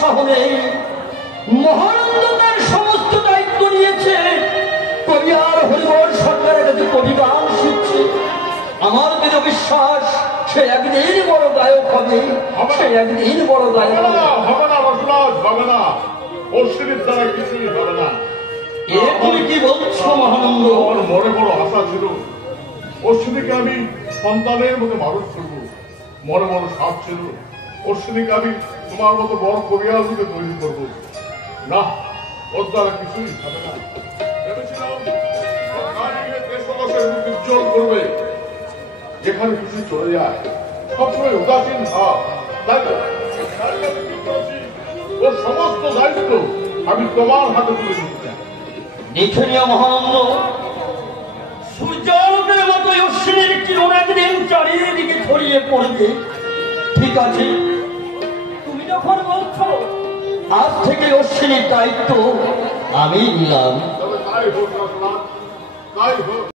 উৎসাহ নেই। মহানন্দ তার সমস্ত দায়িত্ব নিয়েছে। কবি আর হরিবর সরকারের কাছে কবি গান শিখছে। আমার দৃঢ় বিশ্বাস সে একদিন বড় গায়ক হবে, সে একদিন বড় গায়ক হবে না, হবে না রসরাজ, হবে না। অশ্বিনীর দ্বারা কিছুই হবে না। এ তুমি কি বলছো মহানন্দ? আমার মনে বড় আশা ছিল অশ্বিনীকে আমি সন্তানের মতো মানুষ করবো, মনে বড় সাপ ছিল অশ্বিনীকে আমি তোমার মতো বড় কবিয়াল থেকে তৈরি করবো। না, ওর দ্বারা কিছুই হবে না। ভেবেছিলাম দেশবাসের মুখ উজ্জ্বল করবে, যেখানে কিছু চলে যায় সবসময় উদাসীন ভাব, তাই তো? তাই আমি কি করেছি, ওর সমস্ত দায়িত্ব আমি তোমার হাতে তুলে দিতে চাই। দেখে নিও মহানন্দ, সূর্যালোকের মতো অশ্বিনীর কিরণ একদিন চারিদিকে ছড়িয়ে পড়বে। ঠিক আছে, তুমি যখন বলছো আজ থেকে অশ্বিনীর দায়িত্ব আমি নিলাম। তবে তাই হোক, তাই হোক।